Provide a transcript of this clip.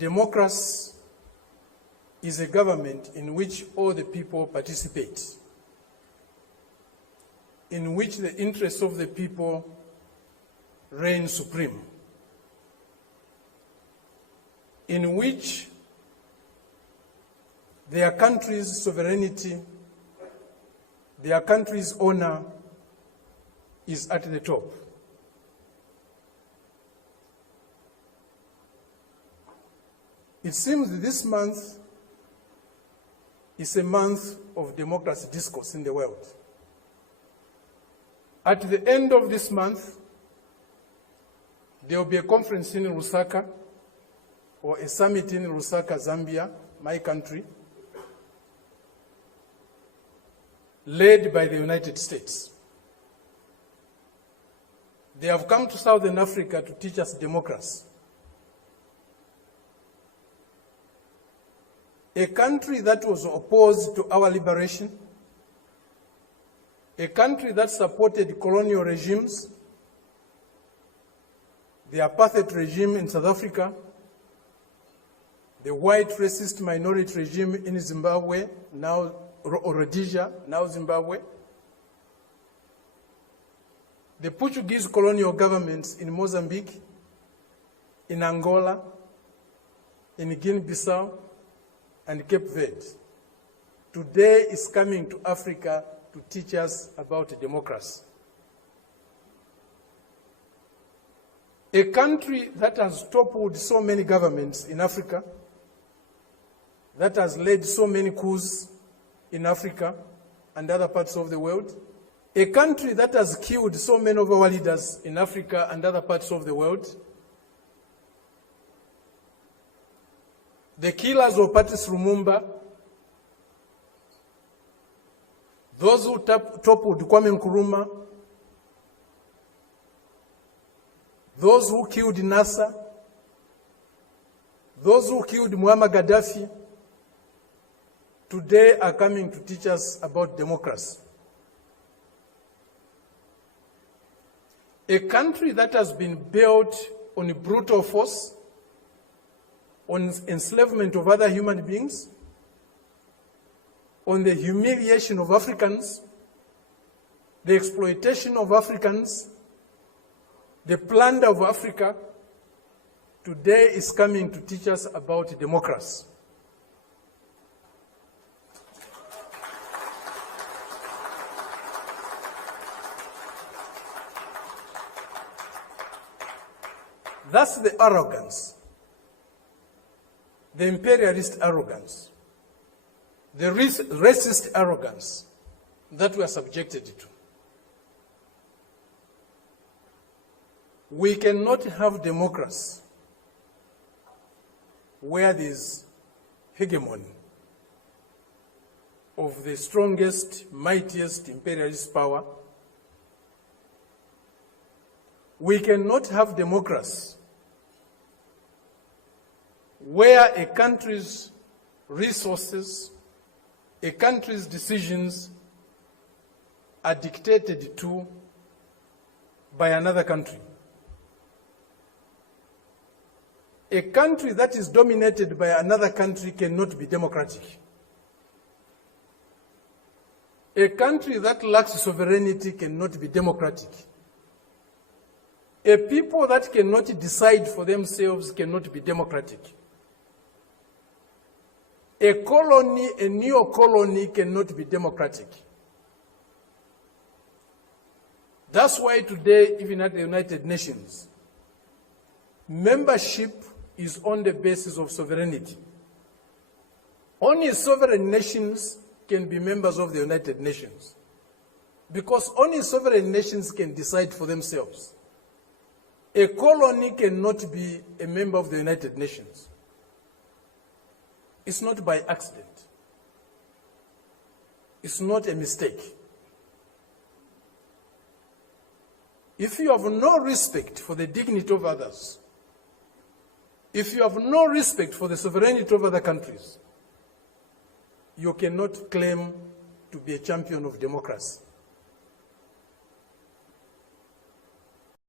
Democracy is a government in which all the people participate, in which the interests of the people reign supreme, in which their country's sovereignty, their country's honor is at the top. It seems that this month is a month of democracy discourse in the world. At the end of this month, there will be a conference in Lusaka, or a summit in Lusaka, Zambia, my country, led by the United States. They have come to Southern Africa to teach us democracy. A country that was opposed to our liberation, a country that supported colonial regimes, the apartheid regime in South Africa, the white racist minority regime in Zimbabwe, now Rhodesia, now Zimbabwe, the Portuguese colonial governments in Mozambique, in Angola, in Guinea-Bissau, and Cape Verde, today is coming to Africa to teach us about democracy. A country that has toppled so many governments in Africa, that has led so many coups in Africa and other parts of the world, a country that has killed so many of our leaders in Africa and other parts of the world, the killers of Patrice Lumumba, those who toppled Kwame Nkrumah, those who killed Nasser, those who killed Muammar Gaddafi, today are coming to teach us about democracy. A country that has been built on brutal force, on enslavement of other human beings, on the humiliation of Africans, the exploitation of Africans, the plunder of Africa, today is coming to teach us about democracy. That's the arrogance, the imperialist arrogance, the racist arrogance that we are subjected to. We cannot have democracy where there is hegemony of the strongest, mightiest imperialist power. We cannot have democracy where a country's resources, a country's decisions are dictated to by another country. A country that is dominated by another country cannot be democratic. A country that lacks sovereignty cannot be democratic. A people that cannot decide for themselves cannot be democratic. A colony, a neo-colony cannot be democratic. That's why today, even at the United Nations, membership is on the basis of sovereignty. Only sovereign nations can be members of the United Nations, because only sovereign nations can decide for themselves. A colony cannot be a member of the United Nations. It's not by accident. It's not a mistake. If you have no respect for the dignity of others, if you have no respect for the sovereignty of other countries, you cannot claim to be a champion of democracy.